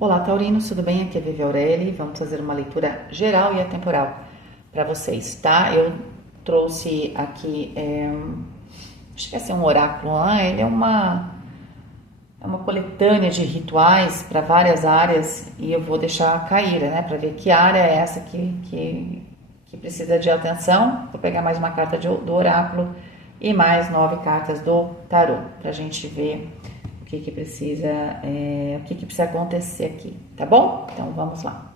Olá, taurinos, tudo bem? Aqui é Vivi Aureli. Vamos fazer uma leitura geral e atemporal para vocês, tá? Eu trouxe aqui, acho que é um oráculo, ele é uma coletânea de rituais para várias áreas e eu vou deixar cair, né, para ver que área é essa que precisa de atenção. Vou pegar mais uma carta do oráculo e mais 9 cartas do tarô para a gente ver o que precisa acontecer aqui, tá bom? Então vamos lá.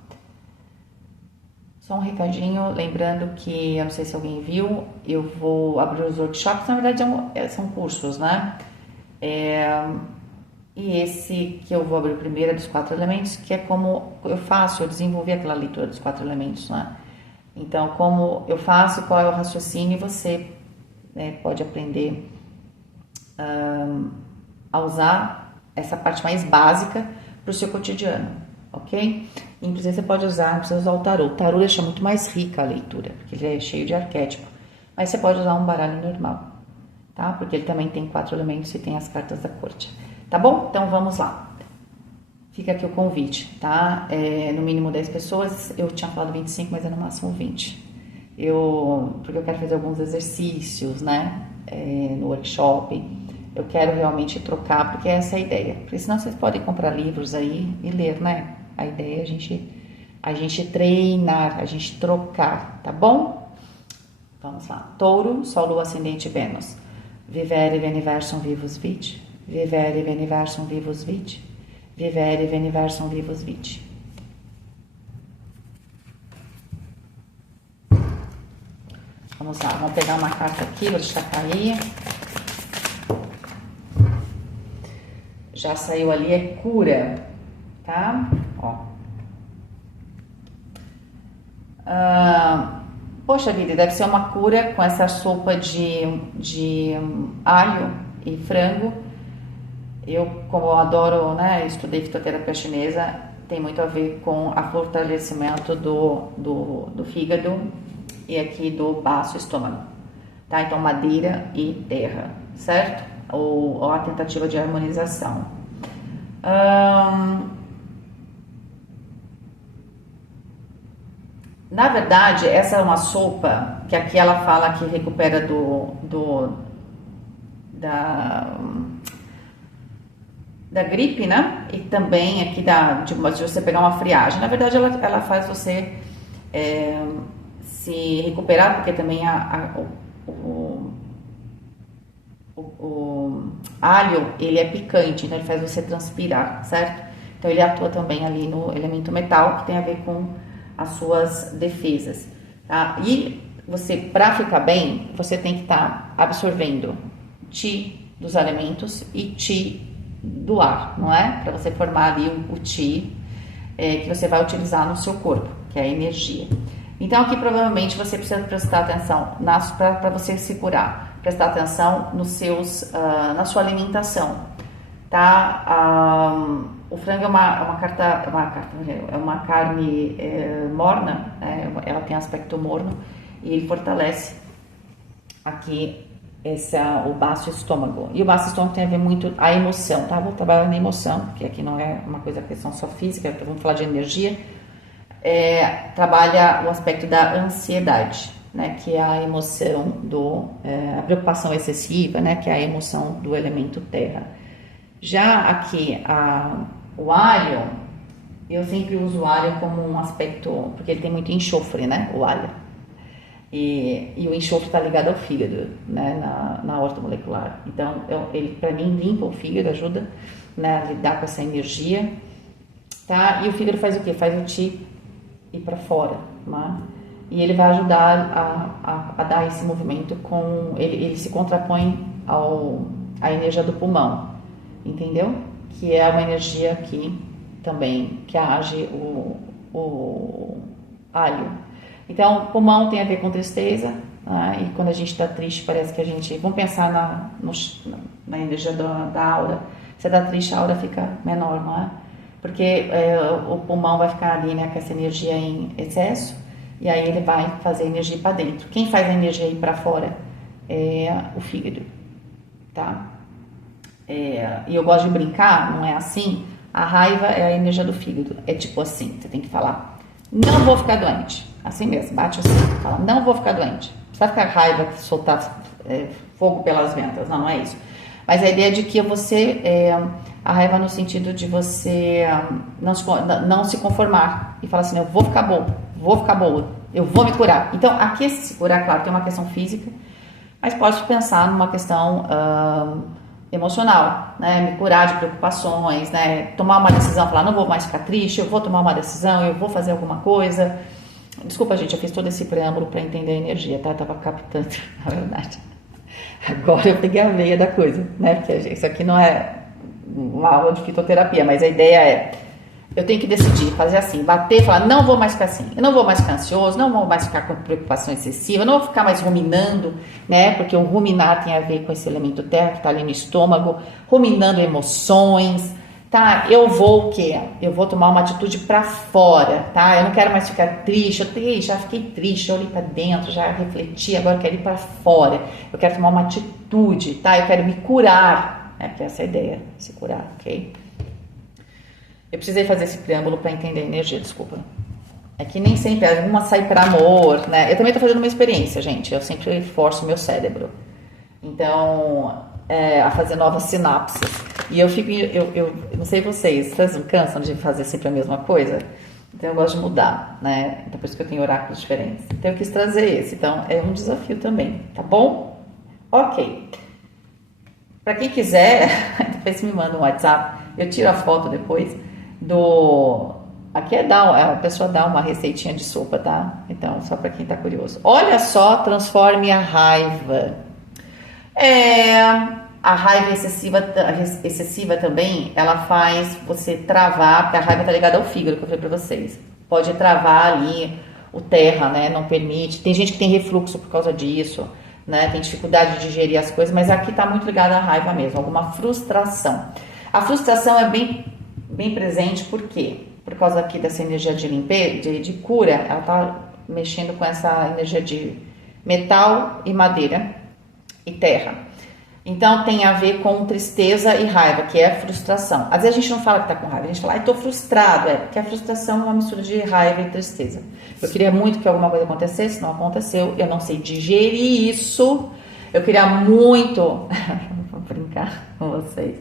Só um recadinho, lembrando que, eu não sei se alguém viu, eu vou abrir os workshops, na verdade são cursos, né? E esse que eu vou abrir primeiro é dos 4 elementos, que é como eu desenvolvi aquela leitura dos 4 elementos, né? Então, como eu faço, qual é o raciocínio, e você pode aprender a usar essa parte mais básica para o seu cotidiano, ok? Inclusive você pode usar, não precisa usar o tarô. O tarô deixa muito mais rica a leitura, porque ele é cheio de arquétipo. Mas você pode usar um baralho normal, tá? Porque ele também tem 4 elementos e tem as cartas da corte. Tá bom? Então vamos lá. Fica aqui o convite, tá? No mínimo 10 pessoas, eu tinha falado 25, mas é no máximo 20. Porque eu quero fazer alguns exercícios, né? No workshop. Eu quero realmente trocar, porque essa é a ideia. Porque senão vocês podem comprar livros aí e ler, né? A ideia é a gente treinar, a gente trocar, tá bom? Vamos lá. Touro, Sol, Lua, Ascendente, Vênus. Vivere veniversum vivus vit. Vivere veniversum vivus vit. Vivere veniversum vivus vit. Vamos lá, vamos pegar uma carta aqui, vou deixar cair. Já saiu ali, é cura, tá? Ó. Poxa vida, deve ser uma cura com essa sopa de alho e frango. Como eu adoro, né, estudei fitoterapia chinesa, tem muito a ver com o fortalecimento do fígado e aqui do baço estômago, tá? Então, madeira e terra, certo? Ou a tentativa de harmonização. Na verdade, essa é uma sopa que aqui ela fala que recupera da gripe, né? E também aqui de você pegar uma friagem. Na verdade, ela faz você se recuperar, porque também o alho, ele é picante, então ele faz você transpirar, certo? Então ele atua também ali no elemento metal, que tem a ver com as suas defesas, tá? E você, para ficar bem, você tem que estar absorvendo Qi dos elementos e Qi do ar, não é? Para você formar ali o Qi que você vai utilizar no seu corpo, que é a energia. Então aqui provavelmente você precisa prestar atenção para você se curar, prestar atenção na sua alimentação, tá? O frango é uma carne morna, ela tem aspecto morno e ele fortalece aqui o baço estômago. E o baço estômago tem a ver muito a emoção, tá? Vou trabalhar na emoção, porque aqui não é uma questão só física, então vamos falar de energia. Trabalha o aspecto da ansiedade, né? Que é a emoção a preocupação excessiva, né? Que é a emoção do elemento terra. Já aqui, o alho, eu sempre uso o alho como um aspecto, porque ele tem muito enxofre, né? O alho. E o enxofre está ligado ao fígado, né? Na ortomolecular. Então, ele, para mim, limpa o fígado, ajuda, né, a lidar com essa energia, tá? E o fígado faz o quê? Faz o Qi ir para fora, né? E ele vai ajudar a dar esse movimento ele se contrapõe à energia do pulmão, entendeu? Que é uma energia que age o alho. Então, pulmão tem a ver com tristeza, né? E quando a gente está triste, parece que vamos pensar na energia da aura. Se está triste, a aura fica menor, não é? Porque o pulmão vai ficar ali, né, com essa energia em excesso, e aí ele vai fazer a energia para dentro. Quem faz a energia ir para fora é o fígado, tá? E eu gosto de brincar, não é assim, A raiva é a energia do fígado. É tipo assim, você tem que falar, não vou ficar doente. Assim mesmo, bate assim, fala, não vou ficar doente. Não precisa ficar raiva, soltar fogo pelas ventas, não é isso. Mas a ideia de que você, a raiva no sentido de você não se conformar e falar assim, eu vou ficar bom, vou ficar boa, eu vou me curar. Então, aqui se curar, claro, tem uma questão física, mas pode pensar numa questão emocional, né? Me curar de preocupações, né? Tomar uma decisão, falar, não vou mais ficar triste, eu vou tomar uma decisão, eu vou fazer alguma coisa. Desculpa, gente, eu fiz todo esse preâmbulo para entender a energia, tá? Eu tava captando, na verdade. Agora eu peguei a veia da coisa, né? Porque isso aqui não é uma aula de fitoterapia, mas a ideia é, eu tenho que decidir, fazer assim, bater e falar, não vou mais ficar assim, eu não vou mais ficar ansioso, não vou mais ficar com preocupação excessiva, não vou ficar mais ruminando, né? Porque o ruminar tem a ver com esse elemento terra que está ali no estômago, ruminando emoções, tá? Eu vou o quê? Eu vou tomar uma atitude para fora, tá? Eu não quero mais ficar triste, já fiquei triste, eu olhei para dentro, já refleti, agora eu quero ir para fora, eu quero tomar uma atitude, tá? Eu quero me curar, né? Porque essa é a ideia, se curar, ok? Eu precisei fazer esse preâmbulo para entender a energia, desculpa. É que nem sempre, alguma sai para amor, né? Eu também tô fazendo uma experiência, gente. Eu sempre forço o meu cérebro. Então, a fazer novas sinapses. E eu fico, eu não sei vocês não cansam de fazer sempre a mesma coisa? Então eu gosto de mudar, né? Então por isso que eu tenho oráculos diferentes. Então eu quis trazer esse. Então é um desafio também, tá bom? Ok. Para quem quiser, depois me manda um WhatsApp. Eu tiro a foto depois. Aqui a pessoa dá uma receitinha de sopa, tá? Então, só para quem tá curioso. Olha só, transforme a raiva. A raiva excessiva também, ela faz você travar, porque a raiva tá ligada ao fígado, que eu falei para vocês. Pode travar ali o terra, né? Não permite. Tem gente que tem refluxo por causa disso, né? Tem dificuldade de digerir as coisas, mas aqui tá muito ligada à raiva mesmo, alguma frustração. A frustração é bem presente, por quê? Por causa aqui dessa energia de limpeza, de cura, ela tá mexendo com essa energia de metal e madeira e terra. Então tem a ver com tristeza e raiva, que é frustração. Às vezes a gente não fala que tá com raiva, a gente fala, tô frustrado, porque a frustração é uma mistura de raiva e tristeza. Eu queria muito que alguma coisa acontecesse, não aconteceu, eu não sei digerir isso, eu queria muito, vou brincar com vocês,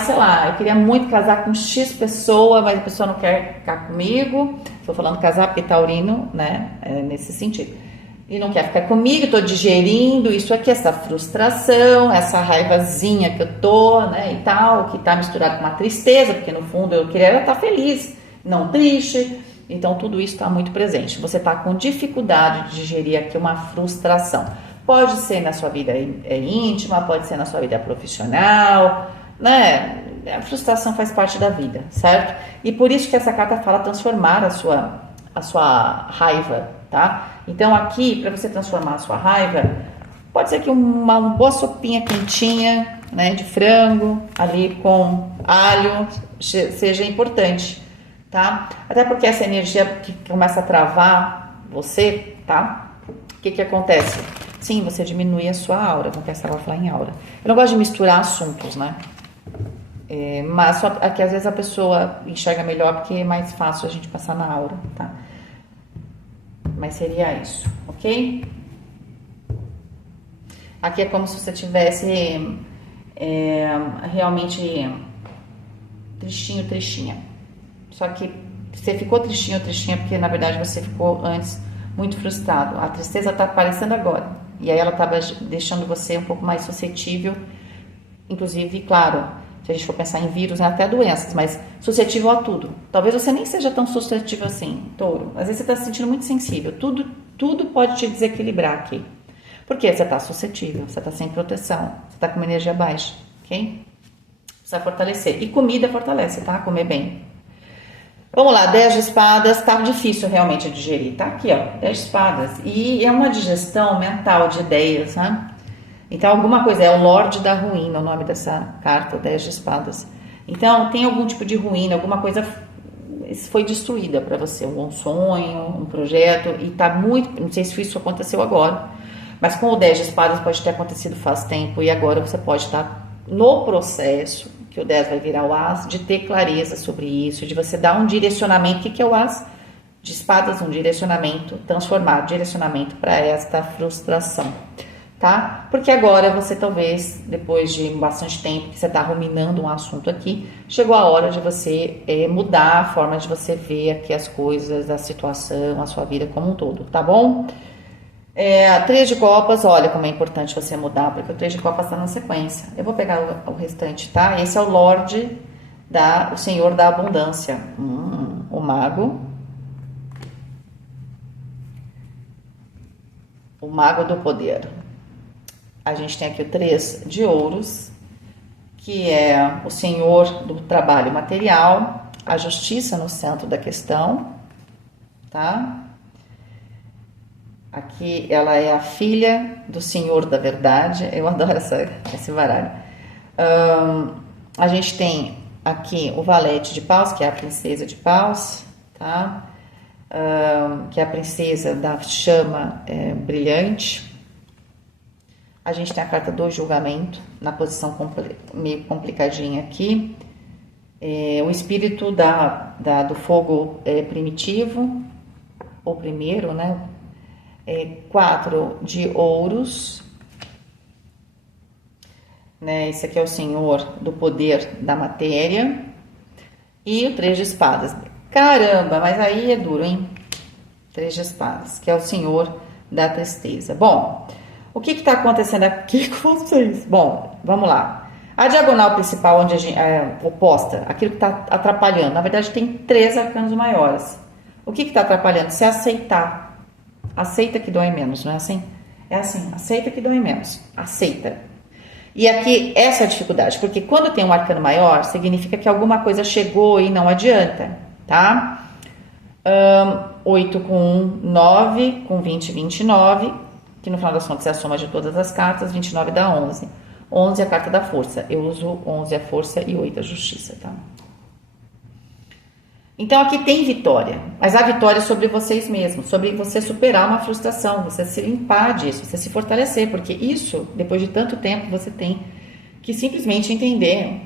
sei lá, eu queria muito casar com X pessoa, mas a pessoa não quer ficar comigo. Estou falando casar porque taurino, né? Nesse sentido. E não quer ficar comigo, estou digerindo isso aqui, essa frustração, essa raivazinha que eu tô, né? E tal, que tá misturado com uma tristeza, porque no fundo eu queria estar feliz, não triste. Então tudo isso está muito presente. Você está com dificuldade de digerir aqui uma frustração. Pode ser na sua vida íntima, pode ser na sua vida profissional, né? A frustração faz parte da vida, certo? E por isso que essa carta fala transformar a sua raiva, tá? Então aqui, para você transformar a sua raiva, pode ser que uma boa sopinha quentinha, né, de frango, ali com alho, seja importante, tá? Até porque essa energia que começa a travar você, tá? O que acontece? Sim, você diminui a sua aura, não quero falar em aura. Eu não gosto de misturar assuntos, né? Mas só que às vezes a pessoa enxerga melhor porque é mais fácil a gente passar na aura, tá? Mas seria isso, ok? Aqui é como se você tivesse realmente tristinha. Só que você ficou tristinha porque na verdade você ficou antes muito frustrado. A tristeza tá aparecendo agora. E aí ela tava deixando você um pouco mais suscetível, inclusive, claro, se a gente for pensar em vírus, né, até doenças, mas suscetível a tudo. Talvez você nem seja tão suscetível assim, touro. Às vezes você está se sentindo muito sensível. Tudo pode te desequilibrar aqui. Porque você está suscetível, você está sem proteção, você está com uma energia baixa, ok? Precisa fortalecer. E comida fortalece, tá? Comer bem. Vamos lá, 10 de espadas, tá difícil realmente de digerir. Tá aqui, ó, 10 de espadas. E é uma digestão mental de ideias, né? Então, alguma coisa, é o Lorde da Ruína, o nome dessa carta, 10 de espadas. Então, tem algum tipo de ruína, alguma coisa foi destruída para você, um sonho, um projeto, e tá muito, não sei se isso aconteceu agora, mas com o 10 de espadas pode ter acontecido faz tempo, e agora você pode estar no processo, que o 10 vai virar o as, de ter clareza sobre isso, de você dar um direcionamento. O que é o as de espadas? Um direcionamento, transformar direcionamento para esta frustração, tá? Porque agora você talvez, depois de bastante tempo que você está ruminando um assunto aqui, chegou a hora de você mudar a forma de você ver aqui as coisas, a situação, a sua vida como um todo, tá bom? Três de copas, olha como é importante você mudar, porque o três de copas está na sequência. Eu vou pegar o restante, tá? Esse é o Lorde, o Senhor da Abundância. O Mago. O Mago do Poder. A gente tem aqui o 3 de ouros, que é o Senhor do Trabalho Material, a Justiça no centro da questão, tá? Aqui ela é a filha do Senhor da Verdade. Eu adoro esse baralho. A gente tem aqui o Valete de Paus, que é a Princesa de Paus, tá? Que é a princesa da chama brilhante. A gente tem a carta do Julgamento, na posição meio complicadinha aqui. O espírito do fogo primitivo, o primeiro, né? 4 de ouros, né? Esse aqui é o Senhor do Poder da Matéria. E o 3 de espadas. Caramba, mas aí é duro, hein? 3 de espadas, que é o Senhor da Tristeza. Bom, o que está acontecendo aqui com vocês? Bom, vamos lá. A diagonal principal, onde a gente, oposta, aquilo que está atrapalhando, na verdade tem 3 arcanos maiores. O que está atrapalhando? Se aceitar. Aceita que dói menos, não é assim? É assim, aceita que dói menos. Aceita. E aqui, essa é a dificuldade, porque quando tem um arcano maior, significa que alguma coisa chegou e não adianta, tá? 8 com 1, 9, com 20, 29, que no final das contas é a soma de todas as cartas, 29 dá 11. 11 é a carta da força. Eu uso 11 a força e 8 a justiça, tá? Então aqui tem vitória, mas a vitória é sobre vocês mesmos, sobre você superar uma frustração, você se limpar disso, você se fortalecer, porque isso, depois de tanto tempo, você tem que simplesmente entender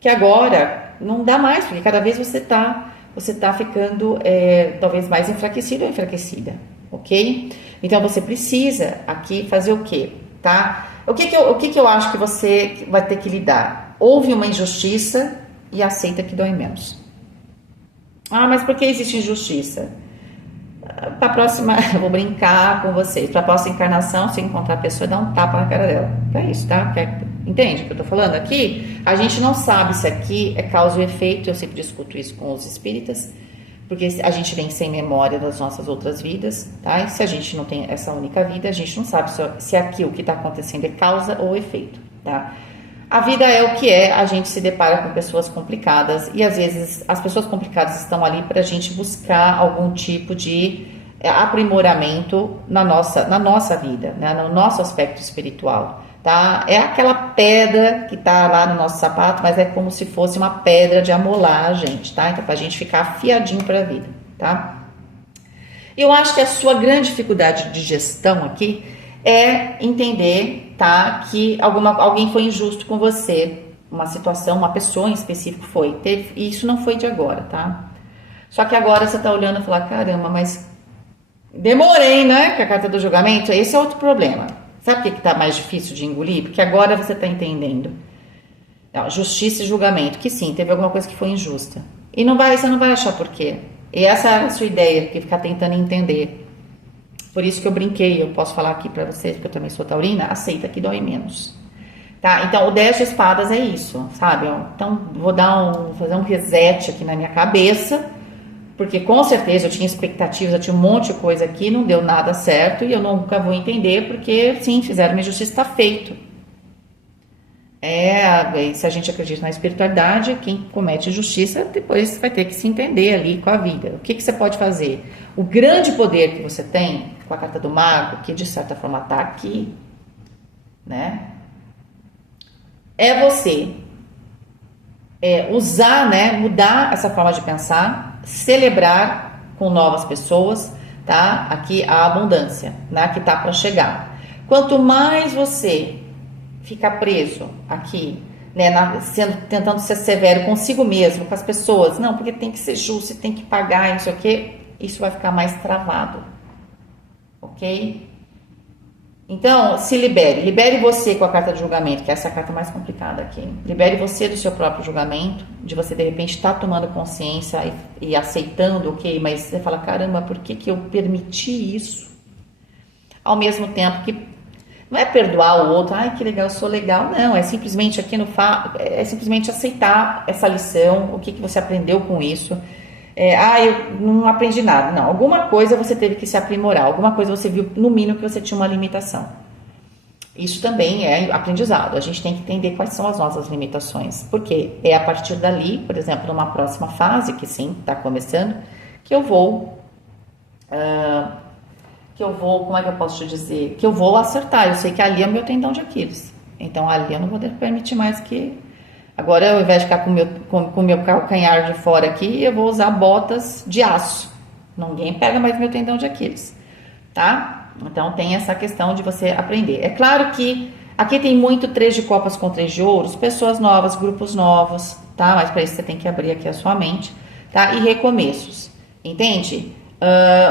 que agora não dá mais, porque cada vez você tá ficando talvez mais enfraquecido ou enfraquecida, ok? Então você precisa aqui fazer o quê, tá? O que que eu acho que você vai ter que lidar? Houve uma injustiça e aceita que dói menos. Ah, mas por que existe injustiça? Para a próxima, eu vou brincar com vocês. Para a próxima encarnação, se encontrar a pessoa, dá um tapa na cara dela. É isso, tá? Entende o que eu tô falando aqui? A gente não sabe se aqui é causa ou efeito. Eu sempre discuto isso com os espíritas, porque a gente vem sem memória das nossas outras vidas, tá? E se a gente não tem essa única vida, a gente não sabe se aqui o que está acontecendo é causa ou efeito, tá? A vida é o que é, a gente se depara com pessoas complicadas e às vezes as pessoas complicadas estão ali para a gente buscar algum tipo de aprimoramento na nossa vida, né? No nosso aspecto espiritual, tá? É aquela pedra que tá lá no nosso sapato, mas é como se fosse uma pedra de amolar a gente, tá? Então pra gente ficar afiadinho para a vida, tá? Eu acho que a sua grande dificuldade de gestão aqui é entender, tá, que alguém foi injusto com você, uma situação, uma pessoa em específico e isso não foi de agora, tá? Só que agora você tá olhando e fala, caramba, mas demorei, né, que a carta do julgamento, esse é outro problema. Sabe por que tá mais difícil de engolir? Porque agora você tá entendendo. Justiça e julgamento, que sim, teve alguma coisa que foi injusta. E você não vai achar por quê. E essa é a sua ideia, que ficar tentando entender. Por isso que eu brinquei, eu posso falar aqui pra vocês, porque eu também sou taurina, aceita que dói menos. Tá? Então, o 10 de espadas é isso, sabe? Então, vou fazer um reset aqui na minha cabeça, porque com certeza eu tinha expectativas, eu tinha um monte de coisa aqui, não deu nada certo, e eu nunca vou entender, porque sim, fizeram uma injustiça, está feito. Se a gente acredita na espiritualidade, quem comete injustiça depois vai ter que se entender ali com a vida. O que você pode fazer? O grande poder que você tem com a carta do mago, que de certa forma está aqui, né? É você usar, né? Mudar essa forma de pensar, celebrar com novas pessoas, tá? Aqui a abundância, né? Que tá para chegar. Quanto mais você ficar preso aqui né, tentando ser severo consigo mesmo, com as pessoas, não, porque tem que ser justo, tem que pagar, não sei o quê, isso vai ficar mais travado, ok? Então, se libere você com a carta de julgamento, que é essa carta mais complicada aqui, libere você do seu próprio julgamento, de você de repente estar tomando consciência e aceitando, ok, mas você fala, caramba, por que eu permiti isso? Ao mesmo tempo que não é perdoar o outro, ai que legal, eu sou legal, não, é simplesmente é simplesmente aceitar essa lição, o que você aprendeu com isso. Eu não aprendi nada, não, alguma coisa você teve que se aprimorar, alguma coisa você viu no mínimo que você tinha uma limitação. Isso também é aprendizado, a gente tem que entender quais são as nossas limitações, porque é a partir dali, por exemplo, numa próxima fase, que sim, está começando, que eu vou, como é que eu posso te dizer? Que eu vou acertar. Eu sei que ali é o meu tendão de Aquiles. Então ali eu não vou permitir mais que. Agora, ao invés de ficar com o meu calcanhar de fora aqui, eu vou usar botas de aço. Ninguém pega mais meu tendão de Aquiles. Tá? Então tem essa questão de você aprender. É claro que aqui tem muito 3 de copas com 3 de ouros, pessoas novas, grupos novos, tá? Mas para isso você tem que abrir aqui a sua mente, tá? E recomeços. Entende?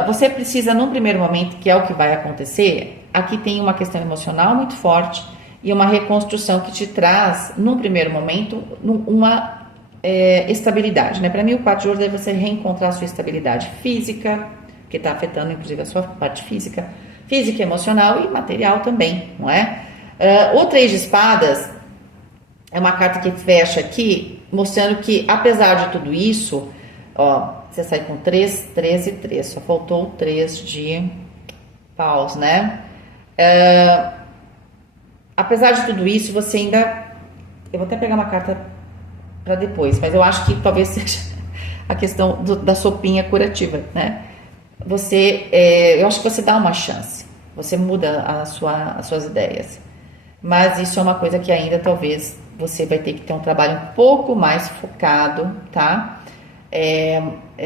Você precisa, num primeiro momento, que é o que vai acontecer, aqui tem uma questão emocional muito forte e uma reconstrução que te traz, num primeiro momento, uma estabilidade, né? Para mim, o 4 de ouros é você reencontrar a sua estabilidade física, que está afetando, inclusive, a sua parte física, emocional e material também, não é? O 3 de espadas é uma carta que fecha aqui, mostrando que, apesar de tudo isso, ó, você sai com 3, 3 e 3. Só faltou o 3 de paus, né? Apesar de tudo isso, você ainda... Eu vou até pegar uma carta para depois, mas eu acho que talvez seja a questão da sopinha curativa, né? Eu acho que você dá uma chance. Você muda as suas ideias. Mas isso é uma coisa que ainda talvez você vai ter que ter um trabalho um pouco mais focado, tá?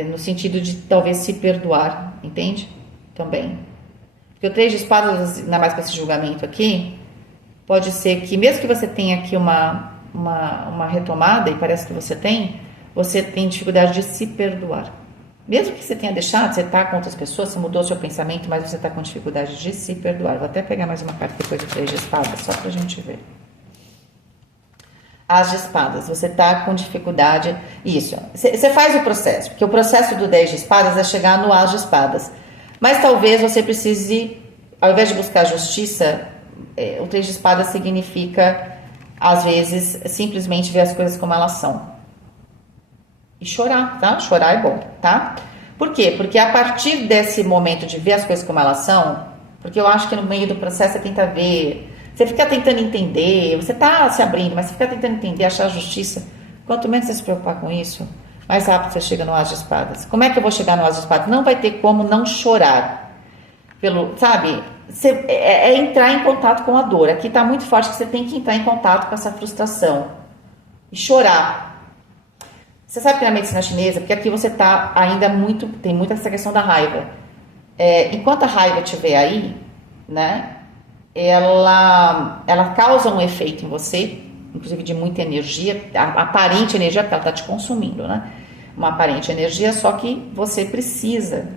No sentido de talvez se perdoar, entende? Também. Porque o 3 de espadas, ainda mais com esse julgamento aqui, pode ser que mesmo que você tenha aqui uma retomada, e parece que você tem dificuldade de se perdoar. Mesmo que você tenha deixado, você está com outras pessoas, você mudou o seu pensamento, mas você está com dificuldade de se perdoar. Vou até pegar mais uma carta depois do 3 de espadas, só pra gente ver. As de espadas, você está com dificuldade, isso, você faz o processo, porque o processo do 10 de espadas é chegar no as de espadas, mas talvez você precise, ao invés de buscar justiça, o 3 de espadas significa, às vezes, simplesmente ver as coisas como elas são, e chorar, tá? Chorar é bom, tá? Por quê? Porque a partir desse momento de ver as coisas como elas são, porque eu acho que no meio do processo você tenta ver... Você fica tentando entender, você está se abrindo, mas você fica tentando entender, achar justiça. Quanto menos você se preocupar com isso, mais rápido você chega no as de espadas. Como é que eu vou chegar no as de espadas? Não vai ter como não chorar. Sabe? Entrar em contato com a dor. Aqui está muito forte que você tem que entrar em contato com essa frustração. E chorar. Você sabe que na medicina chinesa, porque aqui você está ainda tem muita essa questão da raiva. Enquanto a raiva estiver aí, né? Ela causa um efeito em você, inclusive de muita energia, a aparente energia, porque ela está te consumindo, né? Uma aparente energia, só que você precisa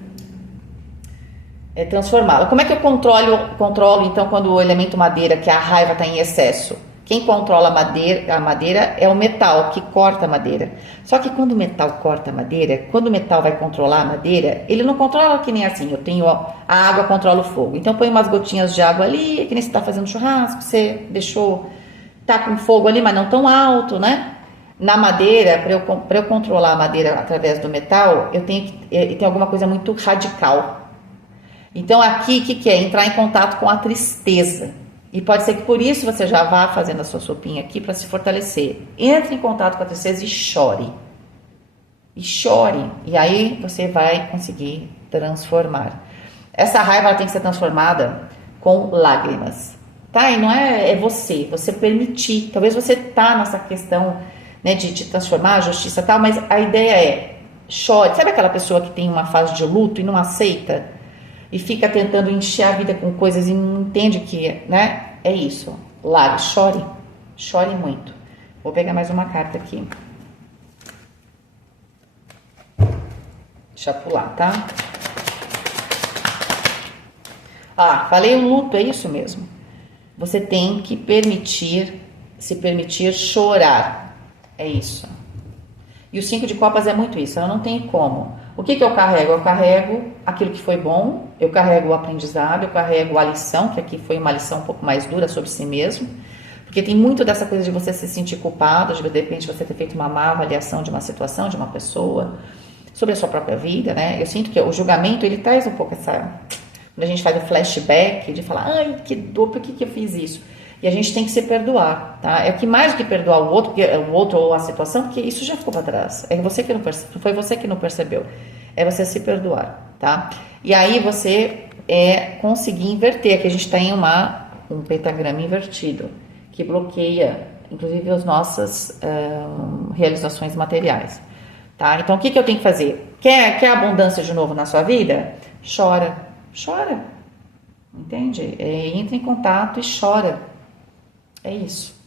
transformá-la. Como é que eu controlo, então, quando o elemento madeira, que a raiva está em excesso? Quem controla a madeira é o metal, que corta a madeira. Só que quando o metal corta a madeira, quando o metal vai controlar a madeira, ele não controla que nem assim, a água controla o fogo. Então põe umas gotinhas de água ali, que nem você está fazendo churrasco, você tá com fogo ali, mas não tão alto, né? Na madeira, para eu controlar a madeira através do metal, tem alguma coisa muito radical. Então aqui, o que é? Entrar em contato com a tristeza. E pode ser que por isso você já vá fazendo a sua sopinha aqui para se fortalecer. Entre em contato com a tristeza e chore. E chore. E aí você vai conseguir transformar. Essa raiva ela tem que ser transformada com lágrimas. Tá? E não é você permitir. Talvez você tá nessa questão, né, de transformar a justiça e tal, mas a ideia é chore. Sabe aquela pessoa que tem uma fase de luto e não aceita? E fica tentando encher a vida com coisas e não entende que, né? É isso. Chore muito. Vou pegar mais uma carta aqui. Deixa eu pular, tá? Ah, falei o luto, é isso mesmo. Você tem que se permitir chorar. É isso. E o 5 de copas é muito isso, ela não tem como. O que eu carrego? Eu carrego aquilo que foi bom, eu carrego o aprendizado, eu carrego a lição, que aqui foi uma lição um pouco mais dura sobre si mesmo. Porque tem muito dessa coisa de você se sentir culpado, de repente você ter feito uma má avaliação de uma situação, de uma pessoa, sobre a sua própria vida, né? Eu sinto que o julgamento, ele traz um pouco essa... Quando a gente faz o flashback de falar, ai, que dor, por que eu fiz isso? E a gente tem que se perdoar, tá? É que mais do que perdoar o outro ou a situação, porque isso já ficou para trás. É você que não foi você que não percebeu. É você se perdoar, tá? E aí você conseguir inverter, que a gente tem um pentagrama invertido, que bloqueia, inclusive, as nossas realizações materiais, tá? Então, o que eu tenho que fazer? Quer abundância de novo na sua vida? Chora, entende? Entra em contato e chora. É isso.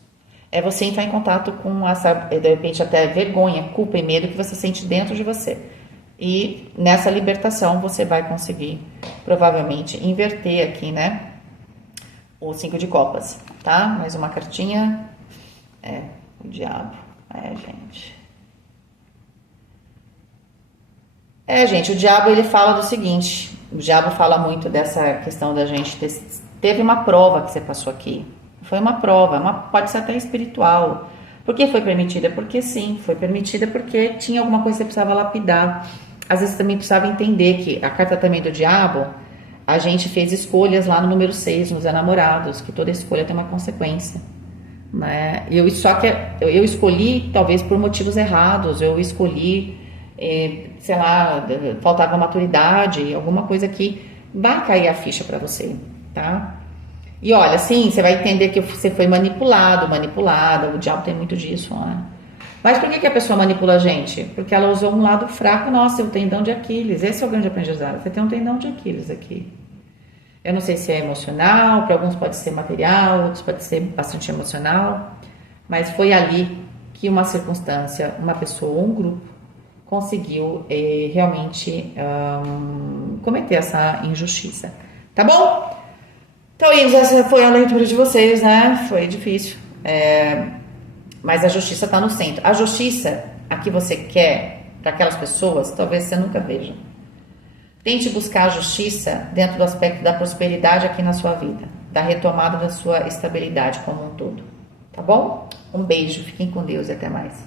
É você entrar em contato com essa, de repente, até vergonha, culpa e medo que você sente dentro de você. E nessa libertação você vai conseguir, provavelmente, inverter aqui, né? O 5 de copas, tá? Mais uma cartinha. O diabo. Gente. Gente, o diabo, ele fala do seguinte. O diabo fala muito dessa questão da gente teve uma prova que você passou aqui. Foi uma prova, pode ser até espiritual. Por que foi permitida? Porque sim, foi permitida porque tinha alguma coisa que você precisava lapidar. Às vezes também precisava entender que a carta também do diabo, a gente fez escolhas lá no número 6, nos enamorados, que toda escolha tem uma consequência, né? Só que eu escolhi talvez por motivos errados, eu escolhi, sei lá, faltava maturidade, alguma coisa que vai cair a ficha para você, tá? E olha, sim, você vai entender que você foi manipulada, o diabo tem muito disso, né? Mas por que a pessoa manipula a gente? Porque ela usou um lado fraco nosso, o tendão de Aquiles. Esse é o grande aprendizado. Você tem um tendão de Aquiles aqui. Eu não sei se é emocional, para alguns pode ser material, outros pode ser bastante emocional, mas foi ali que uma circunstância, uma pessoa ou um grupo conseguiu realmente cometer essa injustiça. Tá bom? Então, essa foi a leitura de vocês, né? Foi difícil. Mas a justiça está no centro. A justiça, a que você quer para aquelas pessoas, talvez você nunca veja. Tente buscar a justiça dentro do aspecto da prosperidade aqui na sua vida, da retomada da sua estabilidade como um todo. Tá bom? Um beijo, fiquem com Deus e até mais.